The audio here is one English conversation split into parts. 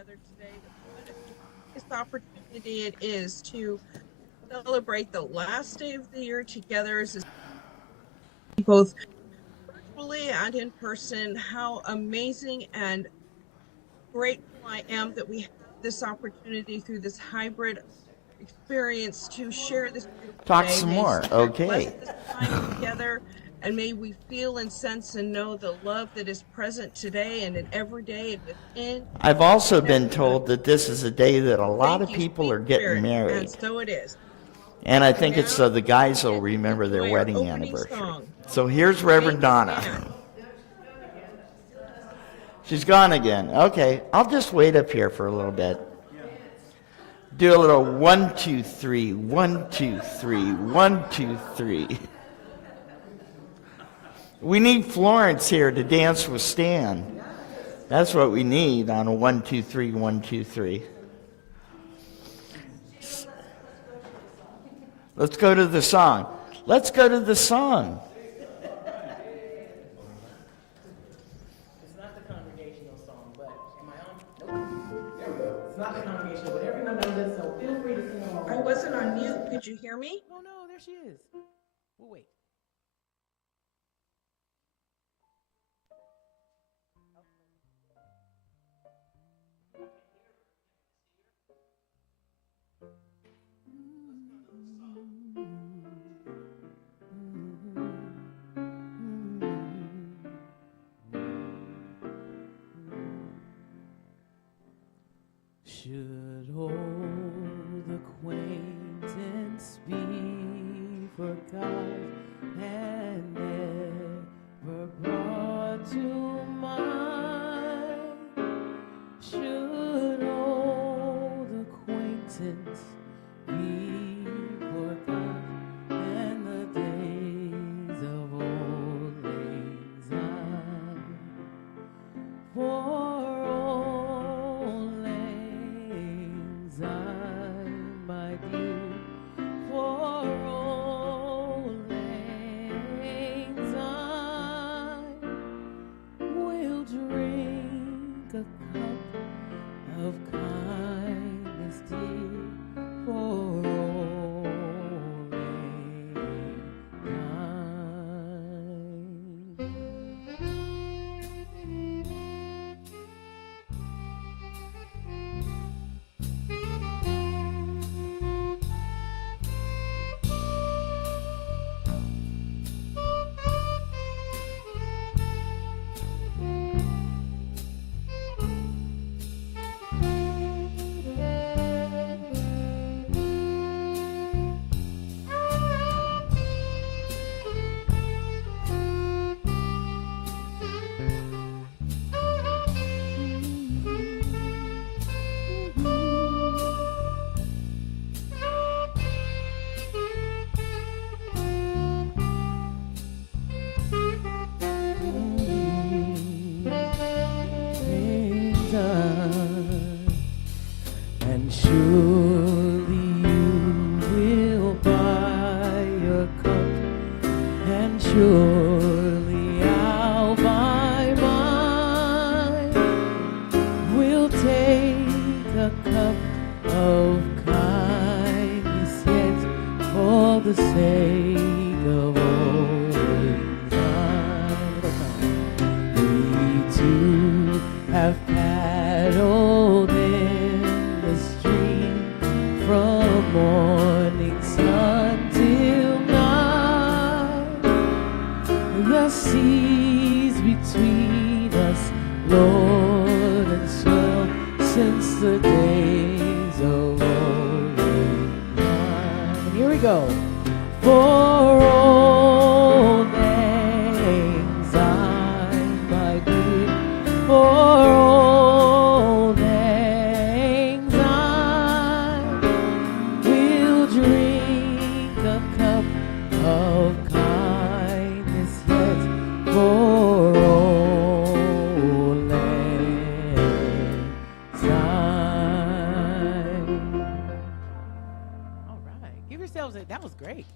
together today. What this opportunity it is to celebrate the last day of the year together as both virtually and in person. How amazing and grateful I am that we have this opportunity through this hybrid experience to share this beautiful Talk day. some May more. Spirit bless Okay. this time together, and may we feel and sense and know the love that is present today and in every day and within I've each also and every been one of told us. that this is a day that a lot Thank of you, people sweet are getting Spirit, and married. so it is. And I And think it's now so the guys we will get to remember their enjoy our wedding opening anniversary. song. So here's Reverend Thank you, Donna. Ann. She's gone again. Okay, I'll just wait up here for a little bit. Do a little 1, 2, 3, 1, 2, 3, 1, 2, 3. We need Florence here to dance with Stan. That's what we need on a 1, 2, 3, 1, 2, 3. Let's go to the song. Let's go to the song. It's not the congregational song, but am I on? Nope. There we go. It's not the congregational, but everyone knows it, so feel free to sing along. I wasn't on mute. Could you hear me? Oh no, there she is. We'll wait. Should old acquaintance be forgot and never brought to mind? Should old acquaintance be forgot and the days of old lang syne? For old lang syne, my dear, for old lang syne, we'll drink a cup of kindness, dear, for old and surely you will buy your cup, and surely I'll buy mine. We'll take a cup of kindness yet for the sake of old lang syne. We two have paddled in the stream from morning sun till night. The seas between us, Lord, and swell since the days of old lang syne. Here we go. For old lang syne, my dear, for old lang syne, we'll drink a cup of kindness yet for old lang syne. All right, give yourselves a, that was great.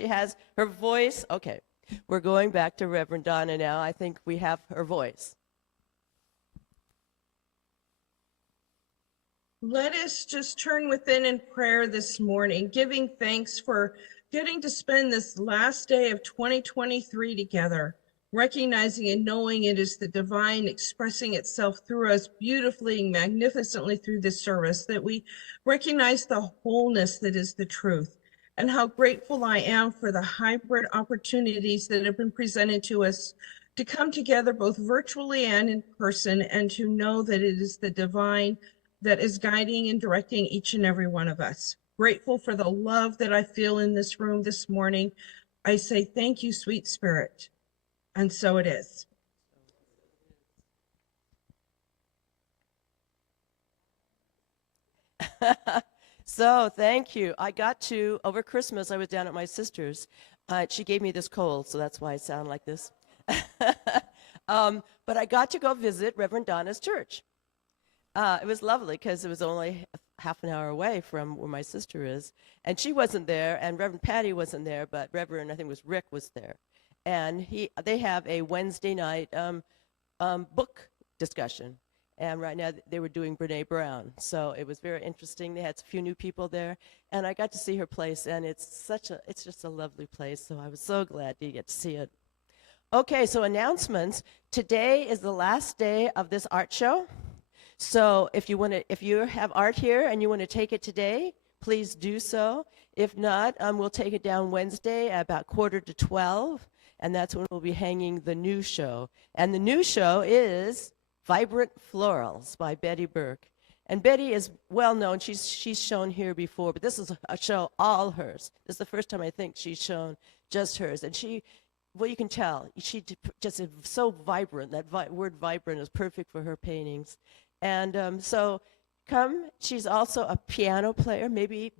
she has her voice. Okay, we're going back to Reverend Donna now. I think we have her voice. Let us just turn within in prayer this morning, giving thanks for getting to spend this last day of 2023 together, recognizing and knowing it is the divine expressing itself through us beautifully and magnificently through this service, that we recognize the wholeness that is the truth, and how grateful I am for the hybrid opportunities that have been presented to us to come together both virtually and in person, and to know that it is the divine that is guiding and directing each and every one of us. Grateful for the love that I feel in this room this morning. I say thank you, sweet spirit. And so it is. So thank you. I got to, over Christmas, I was down at my sister's. She gave me this cold, so that's why I sound like this. But I got to go visit Reverend Donna's church. It was lovely because it was only half an hour away from where my sister is. And she wasn't there, and Reverend Patty wasn't there, but Reverend, I think it was Rick, was there. And they have a Wednesday night book discussion. And right now they were doing Brene Brown. So it was very interesting. They had a few new people there. And I got to see her place, and it's just a lovely place. So I was so glad to get to see it. Okay, so announcements. Today is the last day of this art show. So if you have art here and you want to take it today, please do so. If not, we'll take it down Wednesday at about 11:45, and that's when we'll be hanging the new show. And the new show is Vibrant Florals by Betty Burke. And Betty is well known. She's shown here before, but this is a show all hers. This is the first time I think she's shown just hers. And well, you can tell, she just is so vibrant. That word vibrant is perfect for her paintings. And so come. She's also a piano player. Maybe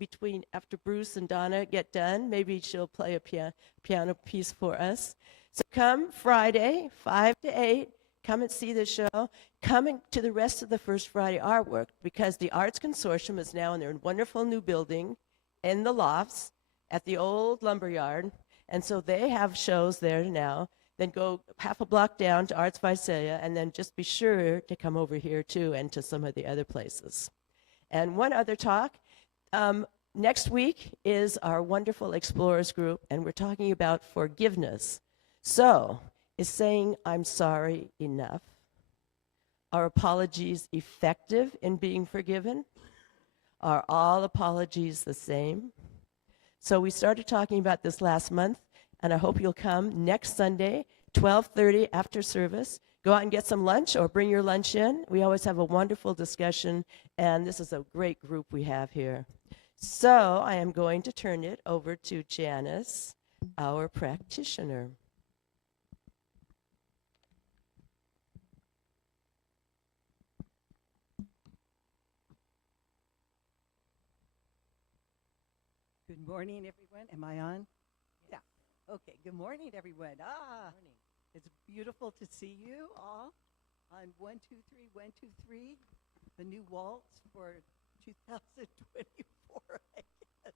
after Bruce and Donna get done, maybe she'll play a piano piece for us. So come Friday, 5 to 8. Come and see the show. Come to the rest of the First Friday artwork, because the Arts Consortium is now in their wonderful new building in the lofts at the old lumberyard. And so they have shows there now. Then go half a block down to Arts Visalia, and then just be sure to come over here too, and to some of the other places. And one other talk, next week is our wonderful Explorers group, and we're talking about forgiveness. So, is saying I'm sorry enough? Are apologies effective in being forgiven? Are all apologies the same? So we started talking about this last month, and I hope you'll come next Sunday, 12:30 after service. Go out and get some lunch or bring your lunch in. We always have a wonderful discussion, and this is a great group we have here. So I am going to turn it over to Janice, our practitioner. Good morning, everyone. Am I on? Yeah. Okay. Good morning, everyone. Morning. It's beautiful to see you all on 1, 2, 3, 1, 2, 3, the new waltz for 2024, I guess,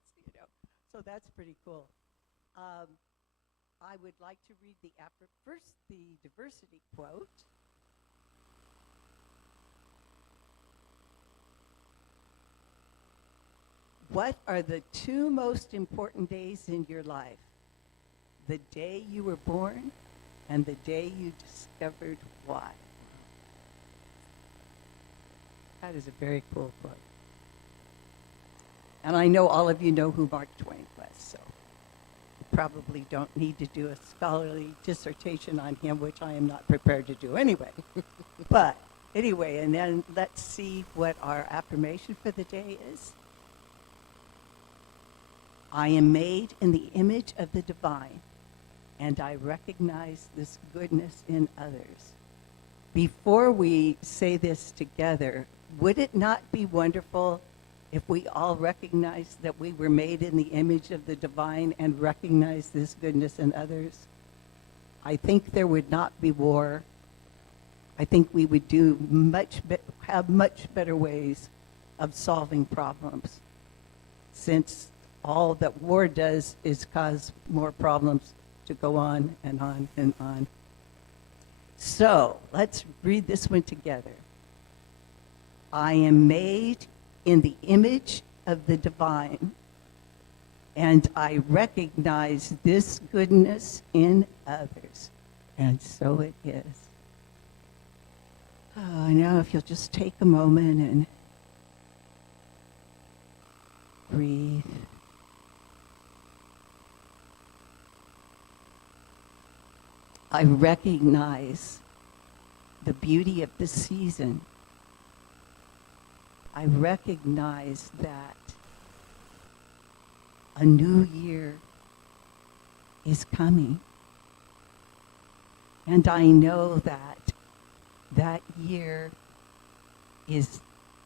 So that's pretty cool. I would like to read first the diversity quote. What are the two most important days in your life? The day you were born and the day you discovered why. That is a very cool quote. And I know all of you know who Mark Twain was, so you probably don't need to do a scholarly dissertation on him, which I am not prepared to do anyway. But anyway, and then let's see what our affirmation for the day is. I am made in the image of the divine, and I recognize this goodness in others. Before we say this together, would it not be wonderful if we all recognized that we were made in the image of the divine and recognize this goodness in others? I think there would not be war. I think we would have much better ways of solving problems. Since all that war does is cause more problems to go on and on and on. So let's read this one together. I am made in the image of the divine, and I recognize this goodness in others. And so it is. Oh, now if you'll just take a moment and breathe. I recognize the beauty of the season. I recognize that a new year is coming. And I know that that year is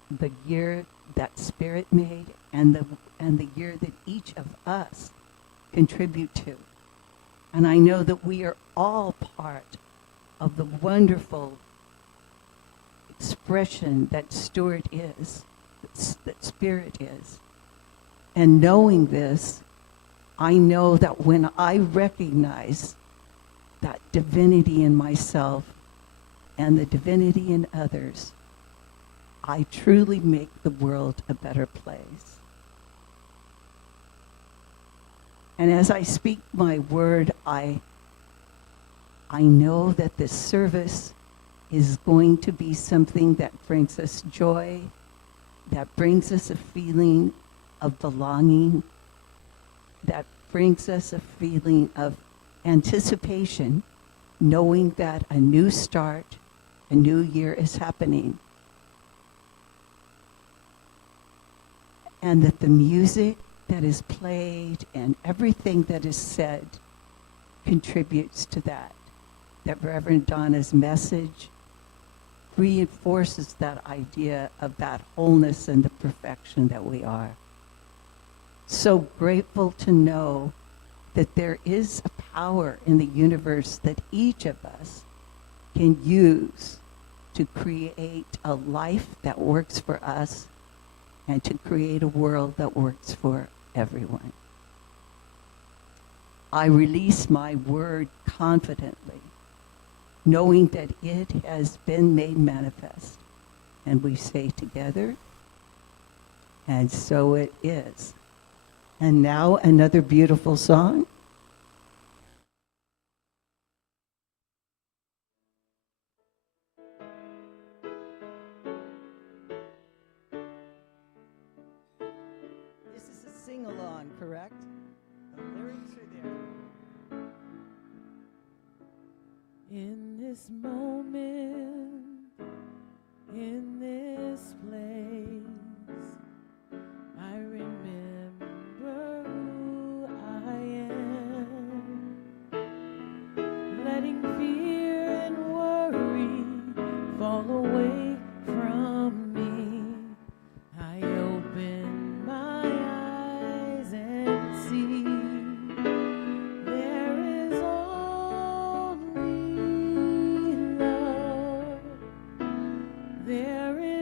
the year that Spirit made and the year that each of us contribute to. And I know that we are all part of the wonderful expression that Stewart is, that Spirit is. And knowing this, I know that when I recognize that divinity in myself and the divinity in others, I truly make the world a better place. And as I speak my word, I know that this service is going to be something that brings us joy, that brings us a feeling of belonging, that brings us a feeling of anticipation, knowing that a new start, a new year is happening. And that the music that is played and everything that is said contributes to that. That Reverend Donna's message reinforces that idea of that wholeness and the perfection that we are. So grateful to know that there is a power in the universe that each of us can use to create a life that works for us and to create a world that works for everyone. I release my word confidently, knowing that it has been made manifest. And we say together, and so it is. And now another beautiful song. This is a sing-along, correct? The lyrics are there. In this moment, in this place, I remember who I am, letting fear and worry fall away from me. I open my eyes and see there is only love. There is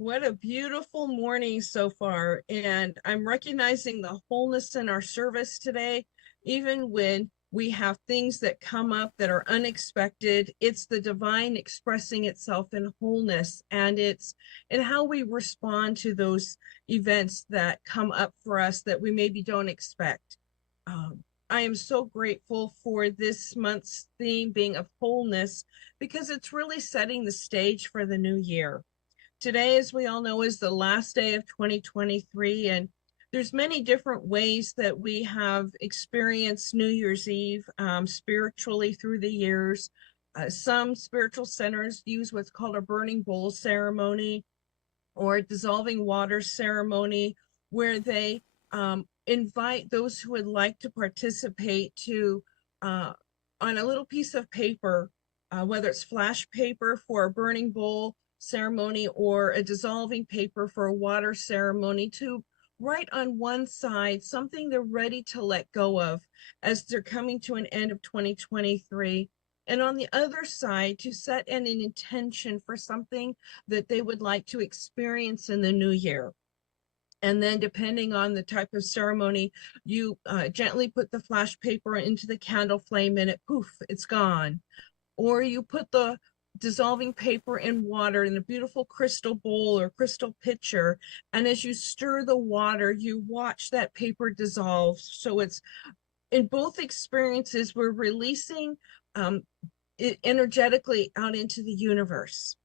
What a beautiful morning so far. And I'm recognizing the wholeness in our service today, even when we have things that come up that are unexpected. It's the divine expressing itself in wholeness, and it's in how we respond to those events that come up for us that we maybe don't expect. I am so grateful for this month's theme being of wholeness because it's really setting the stage for the new year. Today, as we all know, is the last day of 2023, and there's many different ways that we have experienced New Year's Eve spiritually through the years. Some spiritual centers use what's called a burning bowl ceremony or a dissolving water ceremony, where they invite those who would like to participate to, on a little piece of paper, whether it's flash paper for a burning bowl ceremony or a dissolving paper for a water ceremony, to write on one side something they're ready to let go of as they're coming to an end of 2023. And on the other side, to set an intention for something that they would like to experience in the new year. And then, depending on the type of ceremony, you gently put the flash paper into the candle flame and it poof, it's gone. Or you put the dissolving paper in water in a beautiful crystal bowl or crystal pitcher. And as you stir the water, you watch that paper dissolve. So it's in both experiences, we're releasing it energetically out into the universe.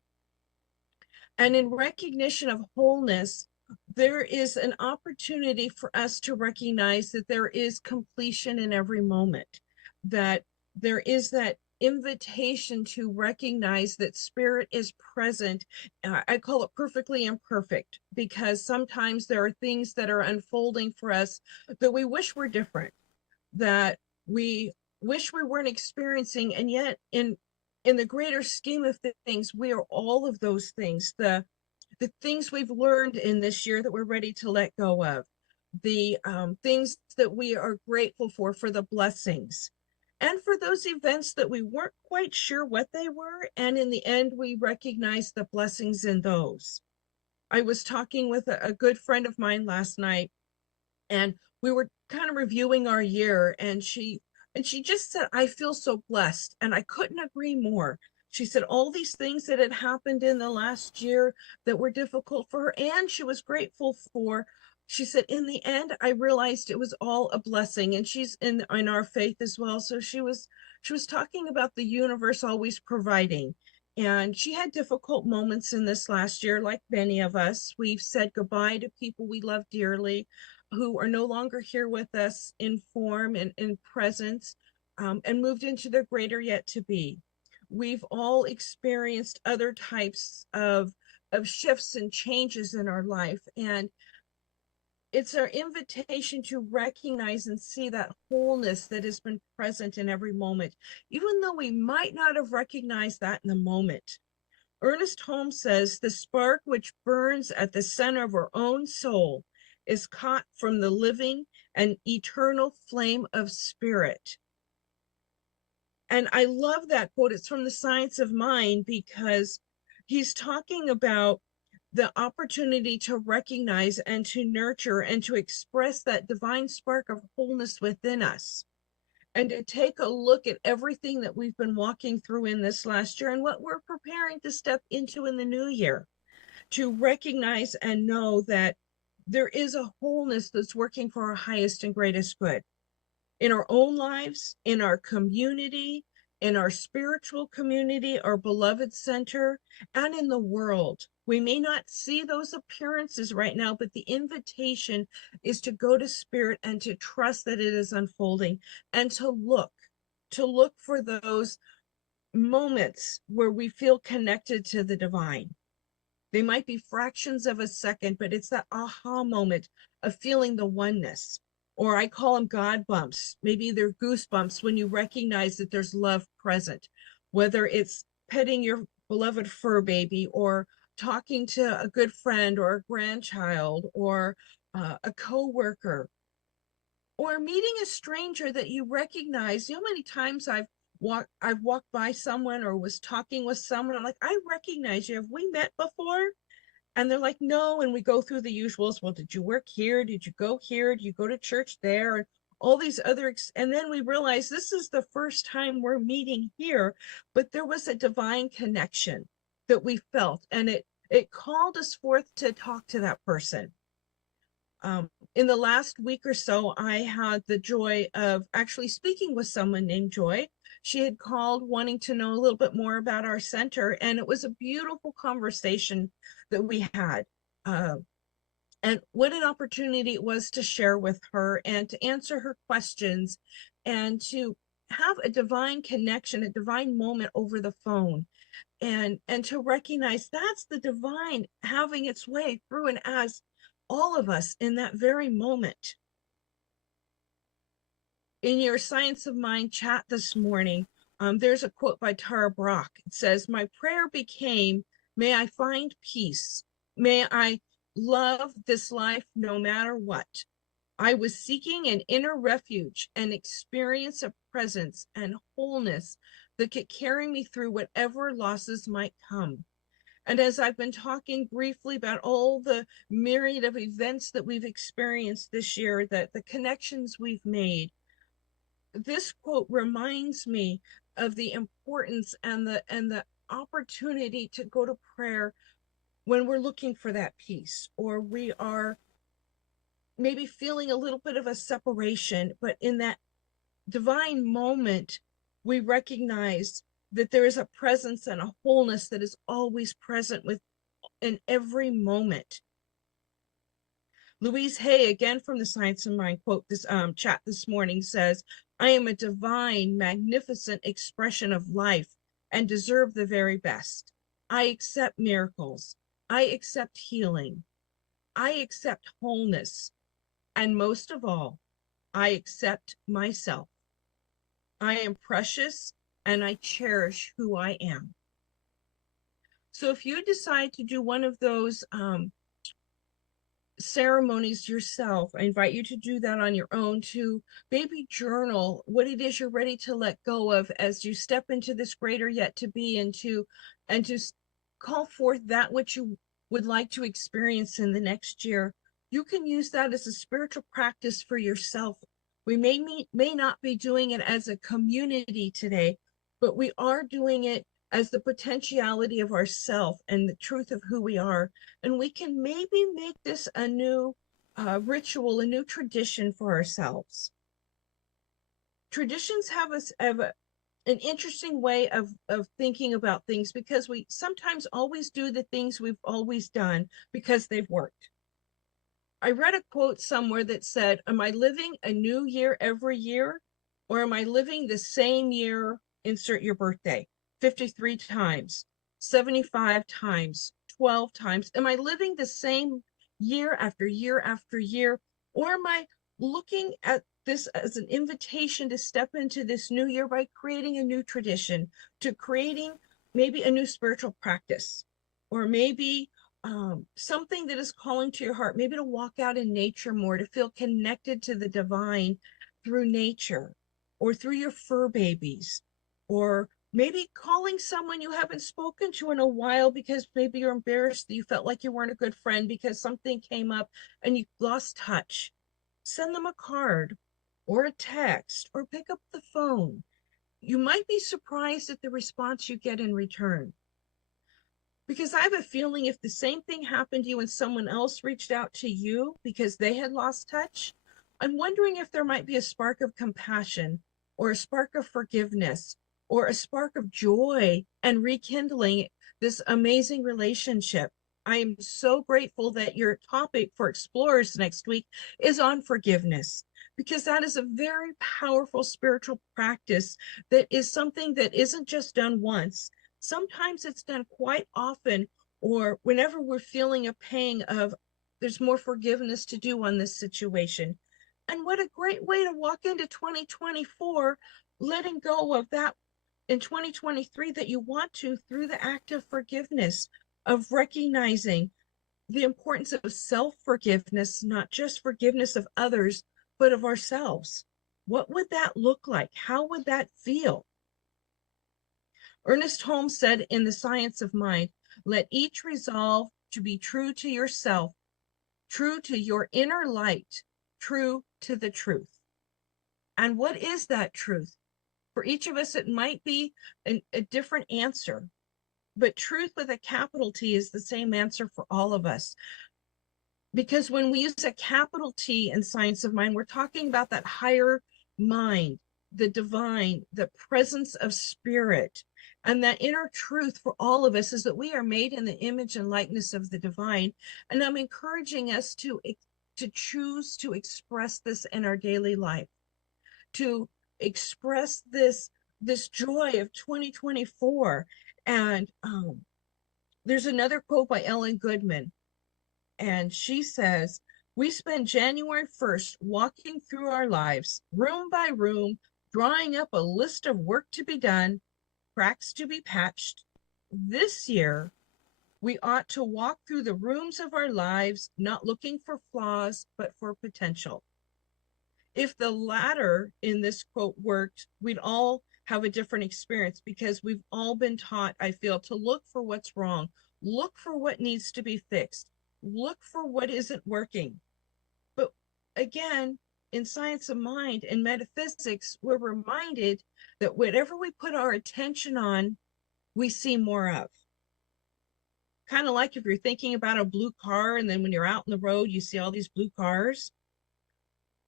And in recognition of wholeness, there is an opportunity for us to recognize that there is completion in every moment, that there is that invitation to recognize that spirit is present. I call it perfectly imperfect, because sometimes there are things that are unfolding for us that we wish were different, that we wish we weren't experiencing, and yet in the greater scheme of things, we are all of those things. The things we've learned in this year that we're ready to let go of, the things that we are grateful for the blessings, and for those events that we weren't quite sure what they were, and in the end we recognize the blessings in those. I was talking with a good friend of mine last night, and we were kind of reviewing our year, and she just said, I feel so blessed, and I couldn't agree more. She said all these things that had happened in the last year that were difficult for her and she was grateful for, she said in the end I realized it was all a blessing. And she's in our faith as well, so she was talking about the universe always providing. And she had difficult moments in this last year, like many of us. We've said goodbye to people we love dearly who are no longer here with us in form and in presence, and moved into their greater yet to be. We've all experienced other types of shifts and changes in our life, and it's our invitation to recognize and see that wholeness that has been present in every moment, even though we might not have recognized that in the moment. Ernest Holmes says the spark which burns at the center of our own soul is caught from the living and eternal flame of spirit. And I love that quote. It's from The Science of Mind, because he's talking about the opportunity to recognize and to nurture and to express that divine spark of wholeness within us, and to take a look at everything that we've been walking through in this last year and what we're preparing to step into in the new year, to recognize and know that there is a wholeness that's working for our highest and greatest good in our own lives, in our community, in our spiritual community, our beloved center, and in the world. We may not see those appearances right now, but the invitation is to go to spirit and to trust that it is unfolding, and to look for those moments where we feel connected to the divine. They might be fractions of a second, but it's that aha moment of feeling the oneness. Or I call them God bumps. Maybe they're goosebumps when you recognize that there's love present, whether it's petting your beloved fur baby, or talking to a good friend or a grandchild, or a coworker, or meeting a stranger that you recognize. You know how many times I've walked by someone or was talking with someone, I'm like, I recognize you. Have we met before? And they're like, no. And we go through the usuals. Well, did you work here? Did you go here? Do you go to church there? And all these other, and then we realize this is the first time we're meeting here, but there was a divine connection that we felt, and it called us forth to talk to that person. In the last week or so, I had the joy of actually speaking with someone named Joy. She had called wanting to know a little bit more about our center, and it was a beautiful conversation that we had. And what an opportunity it was to share with her and to answer her questions and to have a divine connection, a divine moment over the phone, and to recognize that's the divine having its way through and as all of us in that very moment. In your Science of Mind chat this morning, there's a quote by Tara Brach. It says, my prayer became, may I find peace. May I love this life no matter what. I was seeking an inner refuge, an experience of presence and wholeness that could carry me through whatever losses might come. And as I've been talking briefly about all the myriad of events that we've experienced this year, that the connections we've made, this quote reminds me of the importance and the opportunity to go to prayer when we're looking for that peace, or we are maybe feeling a little bit of a separation, but in that divine moment, we recognize that there is a presence and a wholeness that is always present with in every moment. Louise Hay, again from the Science of Mind quote this chat this morning, says, I am a divine, magnificent expression of life and deserve the very best. I accept miracles. I accept healing. I accept wholeness. And most of all, I accept myself. I am precious and I cherish who I am. So if you decide to do one of those ceremonies yourself, I invite you to do that on your own, to maybe journal what it is you're ready to let go of as you step into this greater yet to be, and to call forth that which you would like to experience in the next year. You can use that as a spiritual practice for yourself. We may not be doing it as a community today, but we are doing it as the potentiality of ourself and the truth of who we are. And we can maybe make this a new ritual, a new tradition for ourselves. Traditions have an interesting way of thinking about things, because we sometimes always do the things we've always done because they've worked. I read a quote somewhere that said, am I living a new year every year, or am I living the same year, insert your birthday, 53 times, 75 times, 12 times? Am I living the same year after year after year, or am I looking at this as an invitation to step into this new year by creating a new tradition, to creating maybe a new spiritual practice, or maybe something that is calling to your heart, maybe to walk out in nature more, to feel connected to the divine through nature, or through your fur babies, or maybe calling someone you haven't spoken to in a while because maybe you're embarrassed that you felt like you weren't a good friend because something came up and you lost touch. Send them a card or a text, or pick up the phone. You might be surprised at the response you get in return. Because I have a feeling if the same thing happened to you and someone else reached out to you because they had lost touch, I'm wondering if there might be a spark of compassion, or a spark of forgiveness, or a spark of joy and rekindling this amazing relationship. I am so grateful that your topic for Explorers next week is on forgiveness, because that is a very powerful spiritual practice that is something that isn't just done once. Sometimes it's done quite often, or whenever we're feeling a pang of there's more forgiveness to do on this situation. And what a great way to walk into 2024, letting go of that in 2023 that you want to, through the act of forgiveness, of recognizing the importance of self-forgiveness, not just forgiveness of others, but of ourselves. What would that look like? How would that feel? Ernest Holmes said in The Science of Mind, let each resolve to be true to yourself, true to your inner light, true to the truth. And what is that truth? For each of us, it might be a different answer, but truth with a capital T is the same answer for all of us. Because when we use a capital T in Science of Mind, we're talking about that higher mind, the divine, the presence of spirit. And that inner truth for all of us is that we are made in the image and likeness of the divine. And I'm encouraging us to choose to express this in our daily life, to express this joy of 2024. And there's another quote by Ellen Goodman, and she says, "We spend January 1st walking through our lives, room by room, drawing up a list of work to be done, cracks to be patched. This year, we ought to walk through the rooms of our lives, not looking for flaws, but for potential." If the latter in this quote worked, we'd all have a different experience, because we've all been taught, I feel, to look for what's wrong, look for what needs to be fixed, look for what isn't working. But again, in Science of Mind and metaphysics, we're reminded that whatever we put our attention on, we see more of. Kind of like if you're thinking about a blue car, and then when you're out on the road, you see all these blue cars.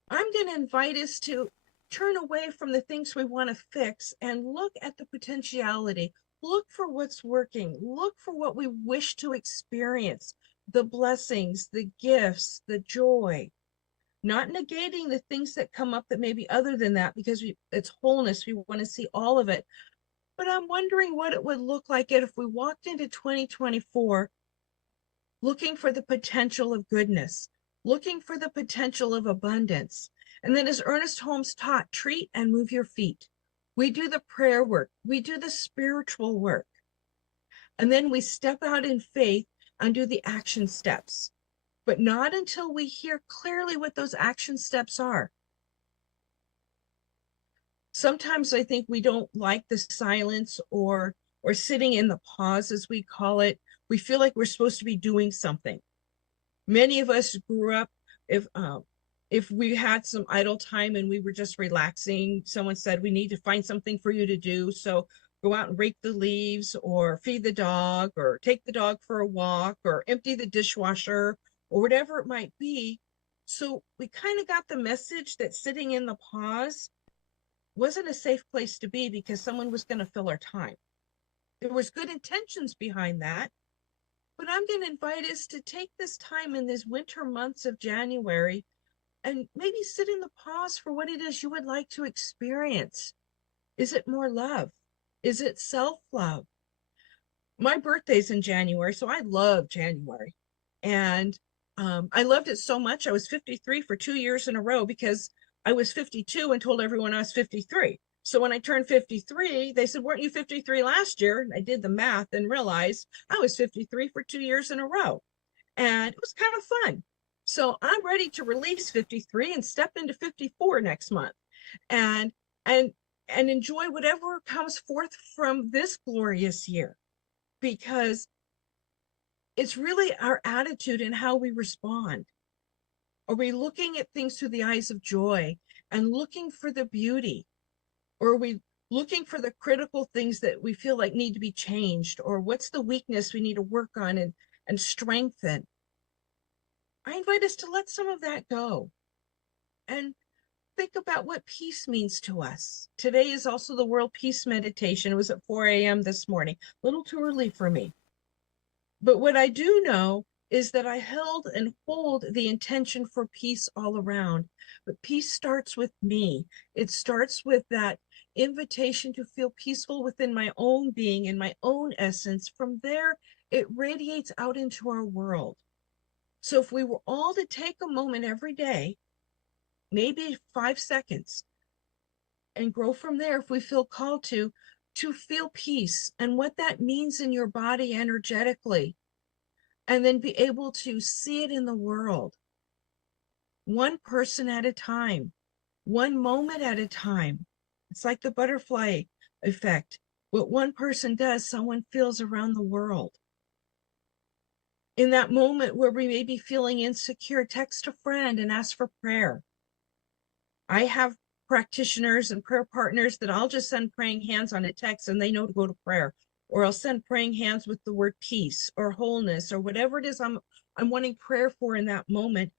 I'm going to invite us to turn away from the things we want to fix and look at the potentiality. Look for what's working. Look for what we wish to experience, the blessings, the gifts, the joy. Not negating the things that come up that may be other than that, because it's wholeness. We want to see all of it. But I'm wondering what it would look like if we walked into 2024 looking for the potential of goodness, looking for the potential of abundance. And then, as Ernest Holmes taught, treat and move your feet. We do the prayer work, we do the spiritual work. And then we step out in faith and do the action steps, but not until we hear clearly what those action steps are. Sometimes I think we don't like the silence or sitting in the pause, as we call it. We feel like we're supposed to be doing something. Many of us grew up, if we had some idle time and we were just relaxing, someone said, we need to find something for you to do. So go out and rake the leaves, or feed the dog, or take the dog for a walk, or empty the dishwasher, or whatever it might be. So we kind of got the message that sitting in the pause wasn't a safe place to be, because someone was going to fill our time. There was good intentions behind that. But I'm going to invite us to take this time in these winter months of January and maybe sit in the pause for what it is you would like to experience. Is it more love? Is it self-love? My birthday's in January, so I love January. And I loved it so much. I was 53 for 2 years in a row, because I was 52 and told everyone I was 53. So when I turned 53, they said, weren't you 53 last year? And I did the math and realized I was 53 for 2 years in a row. And it was kind of fun. So I'm ready to release 53 and step into 54 next month, and enjoy whatever comes forth from this glorious year, because it's really our attitude and how we respond. Are we looking at things through the eyes of joy and looking for the beauty? Or are we looking for the critical things that we feel like need to be changed? Or what's the weakness we need to work on and strengthen? I invite us to let some of that go and think about what peace means to us. Today is also the World Peace Meditation. It was at 4 a.m. this morning, a little too early for me. But what I do know is that I held and hold the intention for peace all around. But peace starts with me. It starts with that invitation to feel peaceful within my own being and my own essence. From there, it radiates out into our world. So if we were all to take a moment every day, maybe 5 seconds, and grow from there, if we feel called to feel peace and what that means in your body energetically, and then be able to see it in the world, one person at a time, one moment at a time. It's like the butterfly effect. What one person does, someone feels around the world. In that moment where we may be feeling insecure, text a friend and ask for prayer. I have practitioners and prayer partners that I'll just send praying hands on a text and they know to go to prayer. Or I'll send praying hands with the word peace or wholeness or whatever it is I'm wanting prayer for in that moment.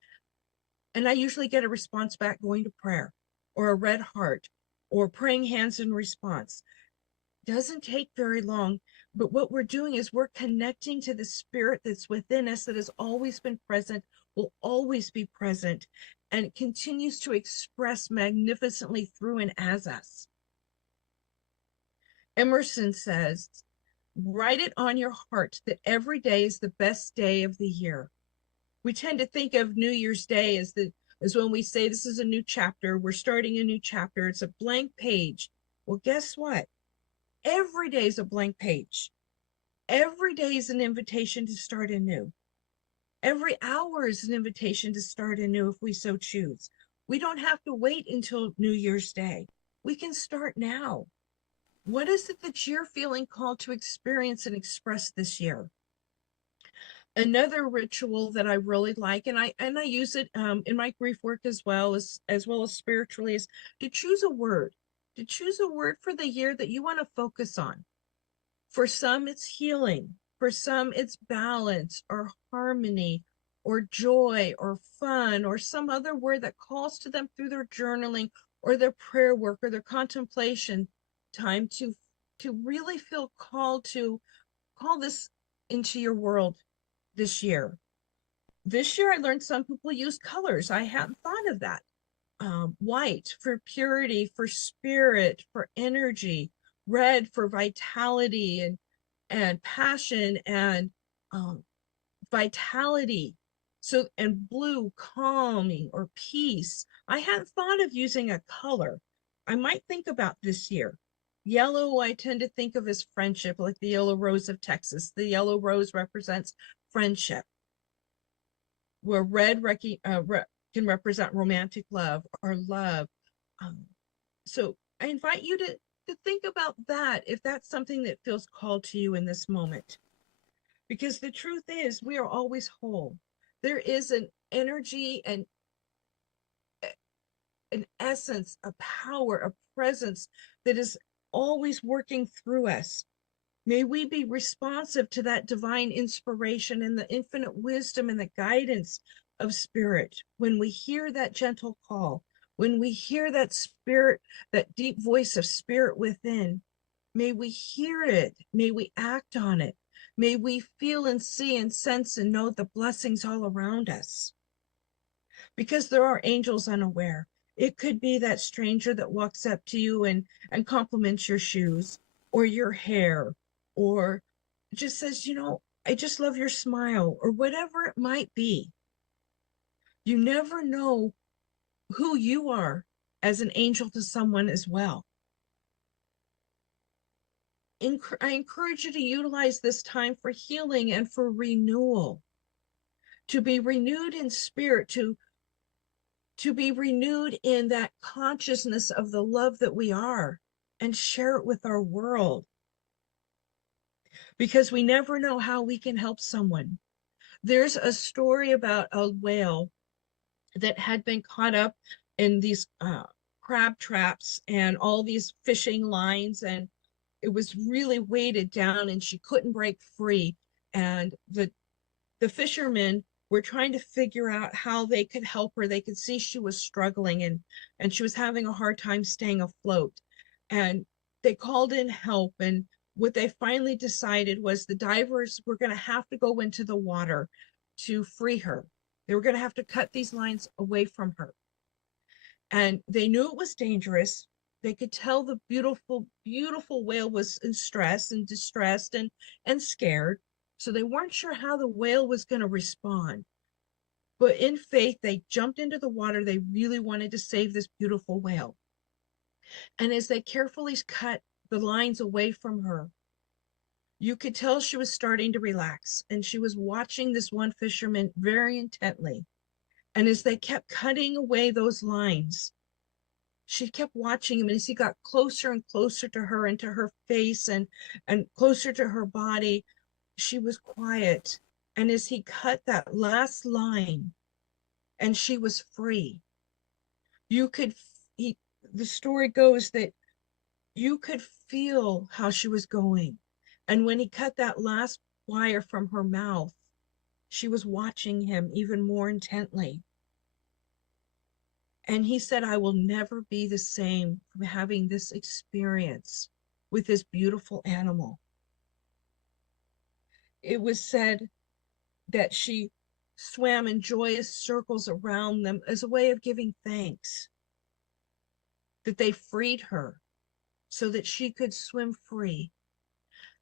And I usually get a response back going to prayer or a red heart or praying hands in response. Doesn't take very long, but what we're doing is we're connecting to the spirit that's within us that has always been present, will always be present, and it continues to express magnificently through and as us. Emerson says, write it on your heart that every day is the best day of the year. We tend to think of New Year's Day as when we say this is a new chapter, we're starting a new chapter, it's a blank page. Well, guess what? Every day is a blank page. Every day is an invitation to start anew. Every hour is an invitation to start anew if we so choose. We don't have to wait until New Year's Day. We can start now. What is it that you're feeling called to experience and express this year? Another ritual that I really like, and I use it in my grief work as well as spiritually, is to choose a word. To choose a word for the year that you want to focus on. For some, it's healing. For some, it's balance or harmony or joy or fun or some other word that calls to them through their journaling or their prayer work or their contemplation time to really feel called to call this into your world this year. This year, I learned some people use colors. I hadn't thought of that. White for purity, for spirit, for energy, red for vitality and passion and vitality. So, and blue, calming or peace. I hadn't thought of using a color. I might think about this year. Yellow, I tend to think of as friendship, like the yellow rose of Texas. The yellow rose represents friendship, where red can represent romantic love or love. So I invite you to think about that if that's something that feels called to you in this moment. Because the truth is, we are always whole. There is an energy and an essence, a power, a presence that is always working through us. May we be responsive to that divine inspiration and the infinite wisdom and the guidance of spirit. When we hear that gentle call, when we hear that spirit, that deep voice of spirit within, may we hear it. May we act on it. May we feel and see and sense and know the blessings all around us. Because there are angels unaware. It could be that stranger that walks up to you and compliments your shoes or your hair, or just says, I just love your smile, or whatever it might be. You never know who you are as an angel to someone as well. I encourage you to utilize this time for healing and for renewal, to be renewed in spirit, to be renewed in that consciousness of the love that we are, and share it with our world. Because we never know how we can help someone. There's a story about a whale that had been caught up in these crab traps and all these fishing lines, and it was really weighted down and she couldn't break free. And the fishermen were trying to figure out how they could help her. They could see she was struggling and she was having a hard time staying afloat. And they called in help, and what they finally decided was the divers were going to have to go into the water to free her. They were going to have to cut these lines away from her. And they knew it was dangerous. They could tell the beautiful, beautiful whale was in stress and distressed and scared. So they weren't sure how the whale was going to respond. But in faith, they jumped into the water. They really wanted to save this beautiful whale. And as they carefully cut the lines away from her, you could tell she was starting to relax, and she was watching this one fisherman very intently. And as they kept cutting away those lines, she kept watching him, and as he got closer and closer to her and to her face and closer to her body, she was quiet And as he cut that last line and she was free, you could, the story goes that you could feel how she was going. And when he cut that last wire from her mouth, she was watching him even more intently. And he said, I will never be the same from having this experience with this beautiful animal. It was said that she swam in joyous circles around them as a way of giving thanks, that they freed her so that she could swim free.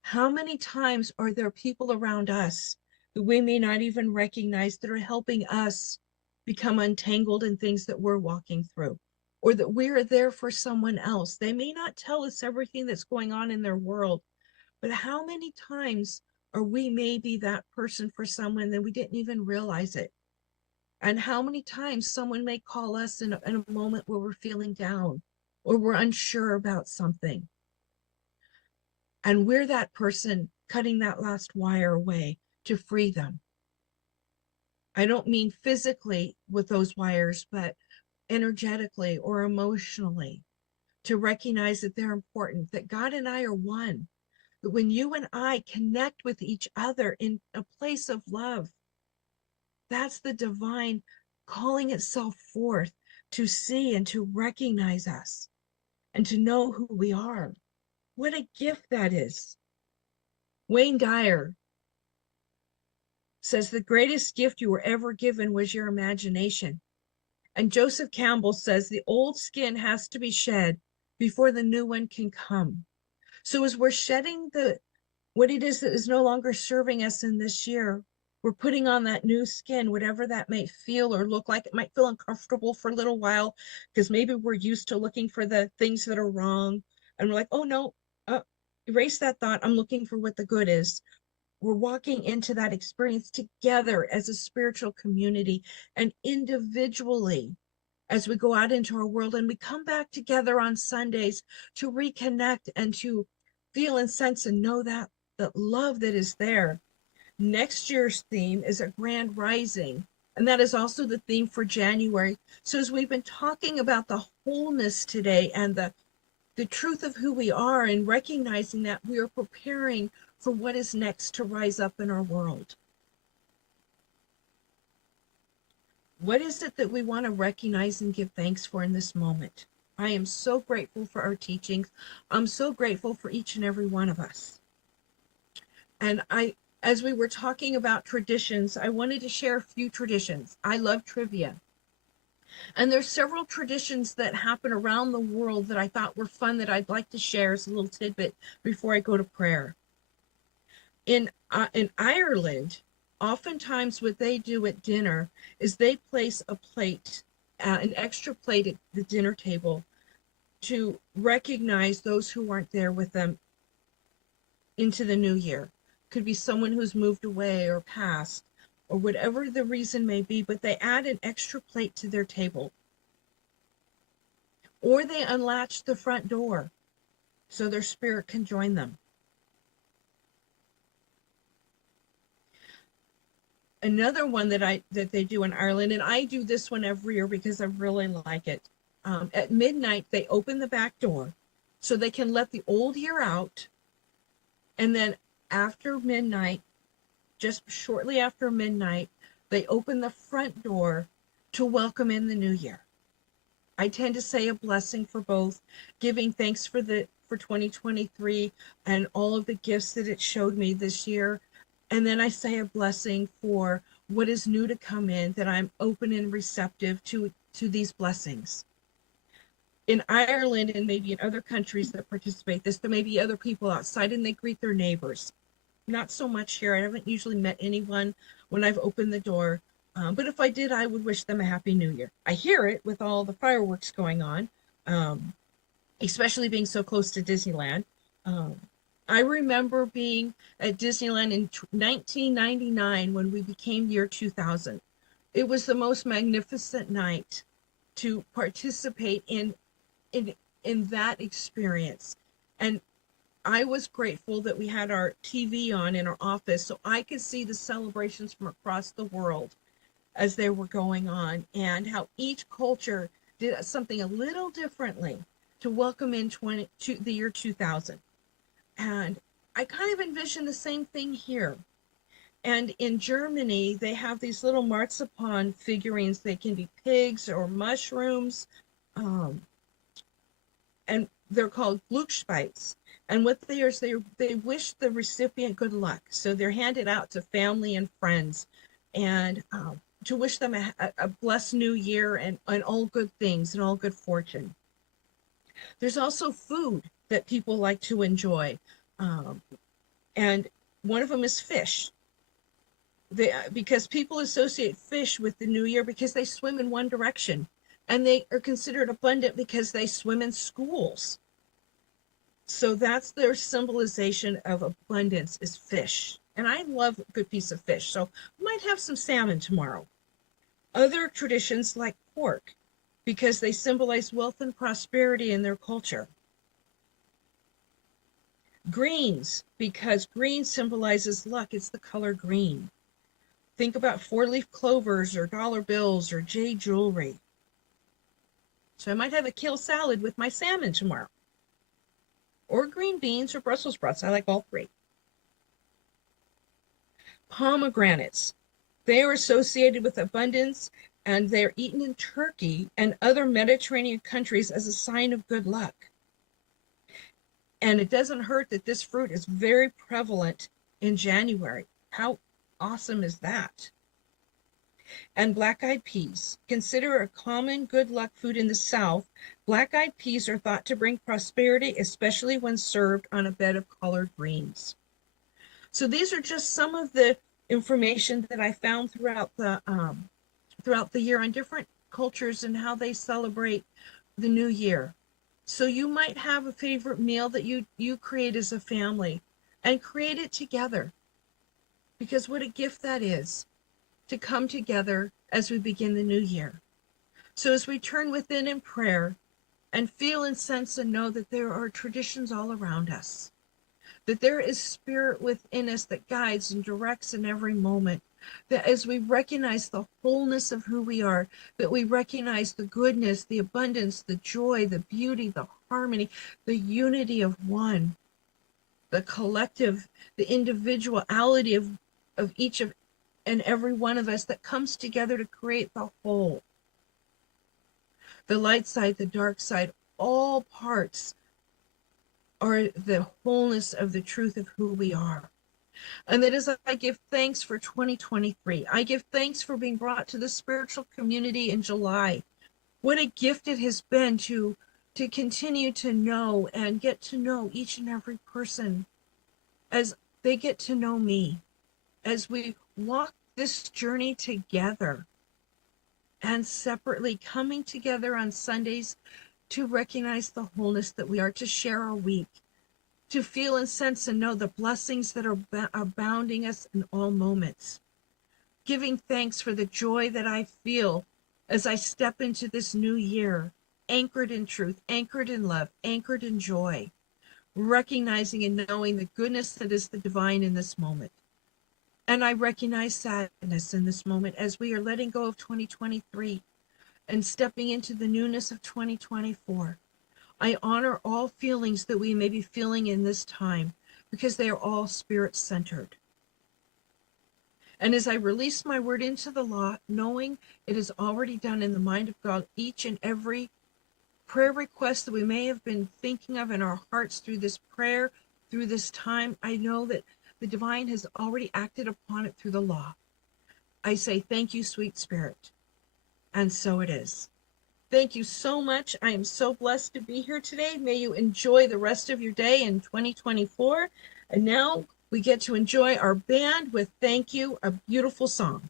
How many times are there people around us that we may not even recognize that are helping us become untangled in things that we're walking through, or that we are there for someone else? They may not tell us everything that's going on in their world, but how many times are we maybe that person for someone that we didn't even realize it? And how many times someone may call us in a moment where we're feeling down or we're unsure about something. And we're that person cutting that last wire away to free them. I don't mean physically with those wires, but energetically or emotionally, to recognize that they're important, that God and I are one, that when you and I connect with each other in a place of love, that's the divine calling itself forth to see and to recognize us and to know who we are. What a gift that is. Wayne Dyer says the greatest gift you were ever given was your imagination. And Joseph Campbell says the old skin has to be shed before the new one can come. So as we're shedding what it is that is no longer serving us in this year, we're putting on that new skin, whatever that may feel or look like. It might feel uncomfortable for a little while because maybe we're used to looking for the things that are wrong. And we're like, oh no, erase that thought. I'm looking for what the good is. We're walking into that experience together as a spiritual community and individually as we go out into our world, and we come back together on Sundays to reconnect and to feel and sense and know that the love that is there. Next year's theme is a grand rising, and that is also the theme for January. So as we've been talking about the wholeness today and the truth of who we are and recognizing that we are preparing for what is next to rise up in our world. What is it that we want to recognize and give thanks for in this moment? I am so grateful for our teachings. I'm so grateful for each and every one of us. And as we were talking about traditions, I wanted to share a few traditions. I love trivia. And there's several traditions that happen around the world that I thought were fun that I'd like to share as a little tidbit before I go to prayer. In Ireland, oftentimes what they do at dinner is they place a plate, an extra plate at the dinner table to recognize those who aren't there with them into the new year. Could be someone who's moved away or passed or whatever the reason may be, but they add an extra plate to their table. Or they unlatch the front door so their spirit can join them. Another one that they do in Ireland, and I do this one every year because I really like it. At midnight, they open the back door so they can let the old year out. And then after midnight, just shortly after midnight, they open the front door to welcome in the new year. I tend to say a blessing for both, giving thanks for 2023 and all of the gifts that it showed me this year. And then I say a blessing for what is new to come in, that I'm open and receptive to these blessings. In Ireland and maybe in other countries that participate this, there may be other people outside and they greet their neighbors. Not so much here. I haven't usually met anyone when I've opened the door. But if I did, I would wish them a happy new year. I hear it with all the fireworks going on, especially being so close to Disneyland. I remember being at Disneyland in 1999 when we became year 2000. It was the most magnificent night to participate in that experience. And I was grateful that we had our TV on in our office so I could see the celebrations from across the world as they were going on, and how each culture did something a little differently to welcome in the year 2000. And I kind of envision the same thing here. And in Germany, they have these little marzipan figurines. They can be pigs or mushrooms, um, and they're called Glückspeiz. And what they are is they wish the recipient good luck. So they're handed out to family and friends, and to wish them a blessed new year, and all good things and all good fortune. There's also food that people like to enjoy. Um, and one of them is fish. Because people associate fish with the new year because they swim in one direction, and they are considered abundant because they swim in schools. So that's their symbolization of abundance, is fish. And I love a good piece of fish, so I might have some salmon tomorrow. Other traditions like pork, because they symbolize wealth and prosperity in their culture. Greens, because green symbolizes luck. It's the color green. Think about four-leaf clovers or dollar bills or jade jewelry. So I might have a kale salad with my salmon tomorrow. Or green beans or Brussels sprouts. I like all three. Pomegranates. They are associated with abundance, and they're eaten in Turkey and other Mediterranean countries as a sign of good luck. And it doesn't hurt that this fruit is very prevalent in January. How awesome is that? And black-eyed peas. Consider a common good luck food in the South. Black-eyed peas are thought to bring prosperity, especially when served on a bed of collard greens. So these are just some of the information that I found throughout the year on different cultures and how they celebrate the new year. So you might have a favorite meal that you create as a family, and create it together, because what a gift that is, to come together as we begin the new year. So as we turn within in prayer and feel and sense and know that there are traditions all around us, that there is spirit within us that guides and directs in every moment, that as we recognize the wholeness of who we are, that we recognize the goodness, the abundance, the joy, the beauty, the harmony, the unity of one, the collective, the individuality of each of and every one of us that comes together to create the whole. The light side, the dark side, all parts are the wholeness of the truth of who we are. And that is, I give thanks for 2023. I give thanks for being brought to the spiritual community in July. What a gift it has been to continue to know and get to know each and every person as they get to know me, as we walk this journey together, and separately coming together on Sundays to recognize the wholeness that we are, to share our week, to feel and sense and know the blessings that are abounding us in all moments. Giving thanks for the joy that I feel as I step into this new year, anchored in truth, anchored in love, anchored in joy, recognizing and knowing the goodness that is the divine in this moment. And I recognize sadness in this moment as we are letting go of 2023 and stepping into the newness of 2024. I honor all feelings that we may be feeling in this time, because they are all spirit-centered. And as I release my word into the law, knowing it is already done in the mind of God, each and every prayer request that we may have been thinking of in our hearts through this prayer, through this time, I know that the divine has already acted upon it through the law. I say, thank you, sweet spirit. And so it is. Thank you so much. I am so blessed to be here today. May you enjoy the rest of your day in 2024. And now we get to enjoy our band with Thank You, a beautiful song.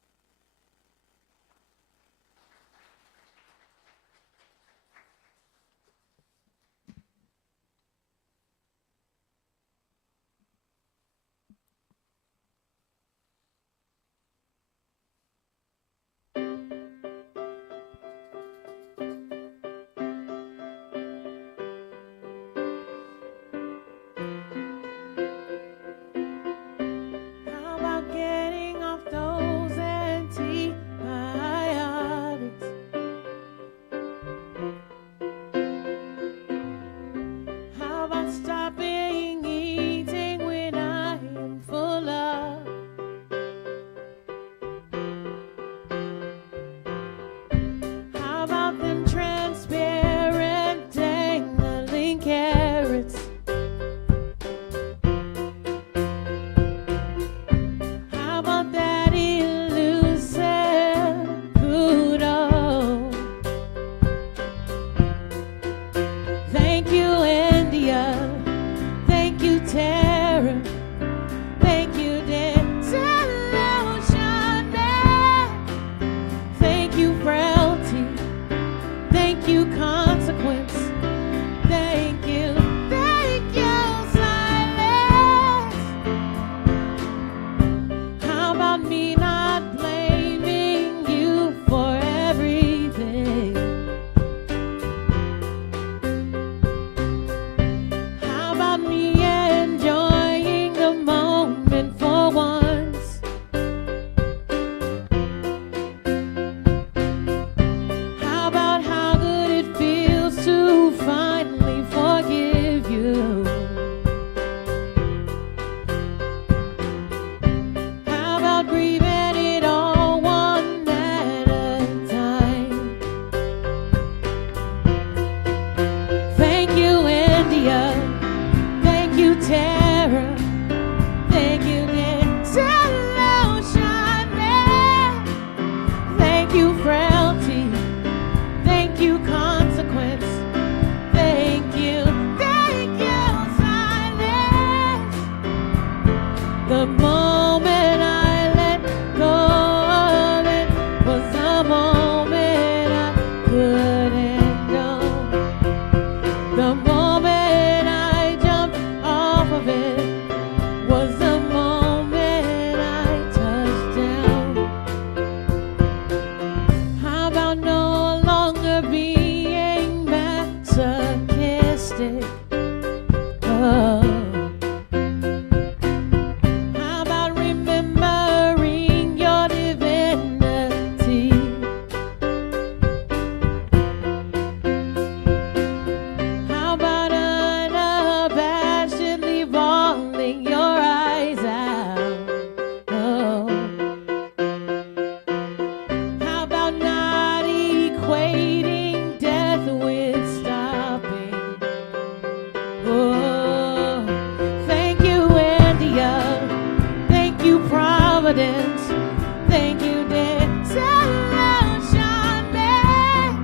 Thank you, dear sunshine man.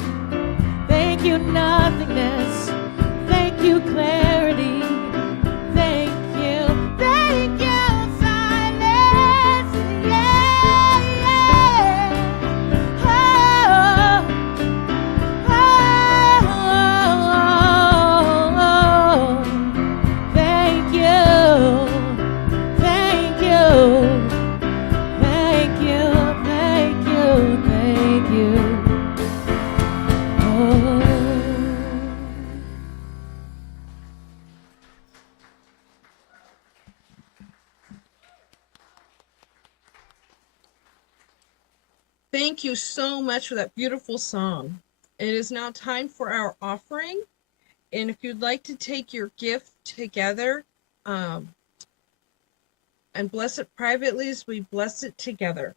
Thank you, nothingness. Thank you, clarity. Thank you, silence. Yeah, yeah. Oh, oh, oh. Thank you, thank you. Thank you, thank you, thank you. Oh. Thank you so much for that beautiful song. It is now time for our offering. And if you'd like to take your gift together and bless it privately as we bless it together.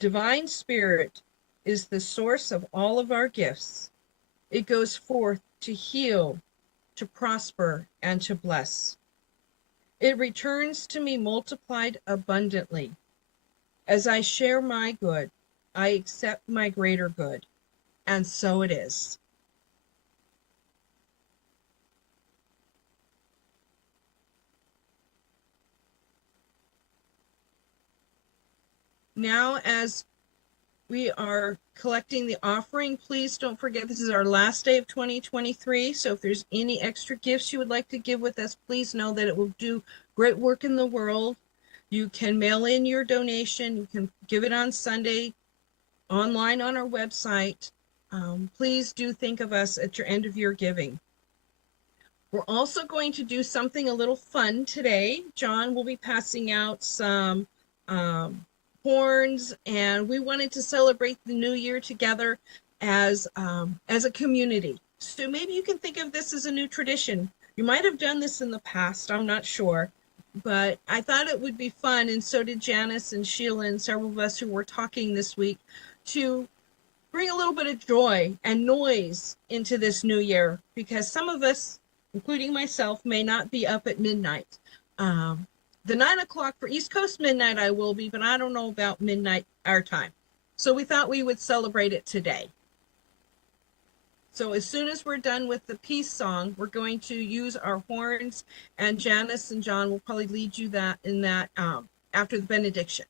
Divine Spirit is the source of all of our gifts. It goes forth to heal, to prosper, and to bless. It returns to me multiplied abundantly. As I share my good, I accept my greater good. And so it is. Now, as we are collecting the offering, please don't forget this is our last day of 2023. So if there's any extra gifts you would like to give with us, please know that it will do great work in the world. You can mail in your donation. You can give it on Sunday online on our website. Please do think of us at your end of year giving. We're also going to do something a little fun today. John will be passing out some horns, and we wanted to celebrate the new year together as a community. So maybe you can think of this as a new tradition. You might have done this in the past, I'm not sure, but I thought it would be fun, and so did Janice and Sheila and several of us who were talking this week, to bring a little bit of joy and noise into this new year, because some of us, including myself, may not be up at midnight. The 9 o'clock for East Coast midnight I will be, but I don't know about midnight our time. So we thought we would celebrate it today. So as soon as we're done with the peace song, we're going to use our horns, and Janice and John will probably lead you in that after the benediction.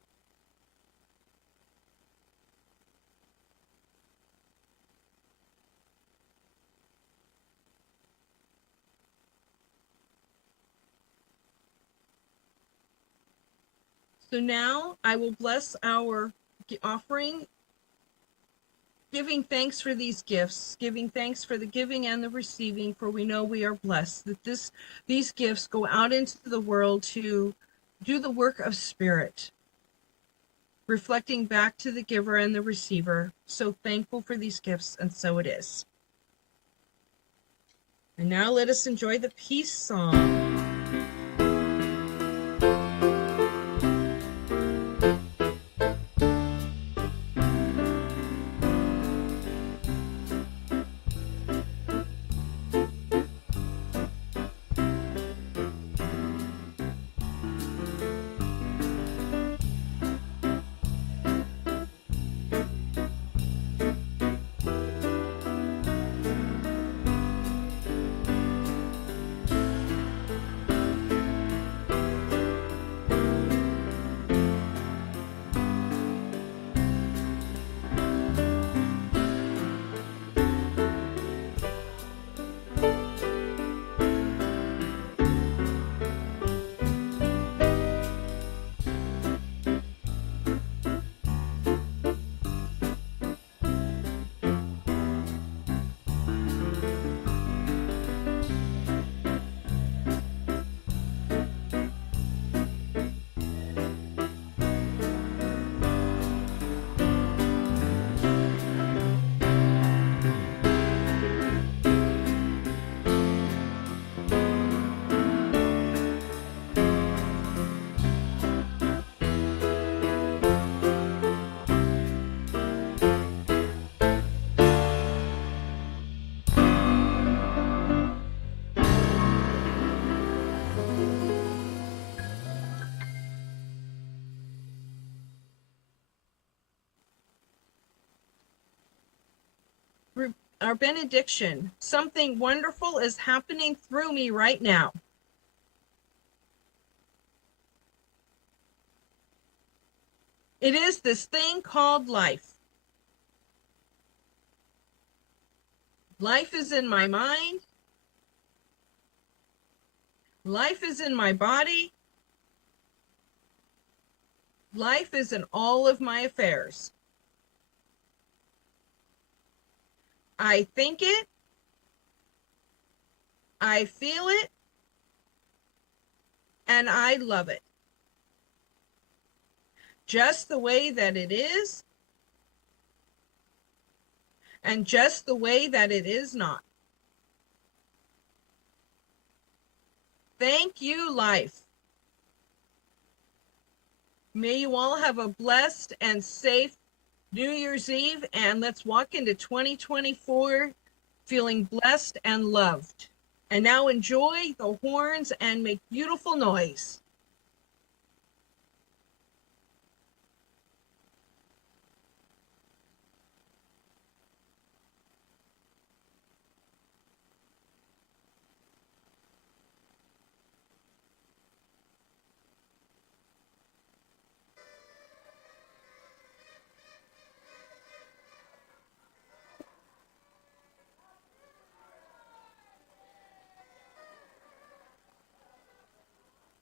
So now I will bless our offering, giving thanks for these gifts, giving thanks for the giving and the receiving, for we know we are blessed, that these gifts go out into the world to do the work of spirit, reflecting back to the giver and the receiver. So thankful for these gifts, and so it is. And now let us enjoy the peace song. our benediction. Something wonderful is happening through me right now. It is this thing called life. Life is in my mind. Life is in my body. Life is in all of my affairs. I think it. I feel it. And I love it. Just the way that it is. And just the way that it is not. Thank you, life. May you all have a blessed and safe New Year's Eve, and let's walk into 2024 feeling blessed and loved. And now enjoy the horns and make beautiful noise.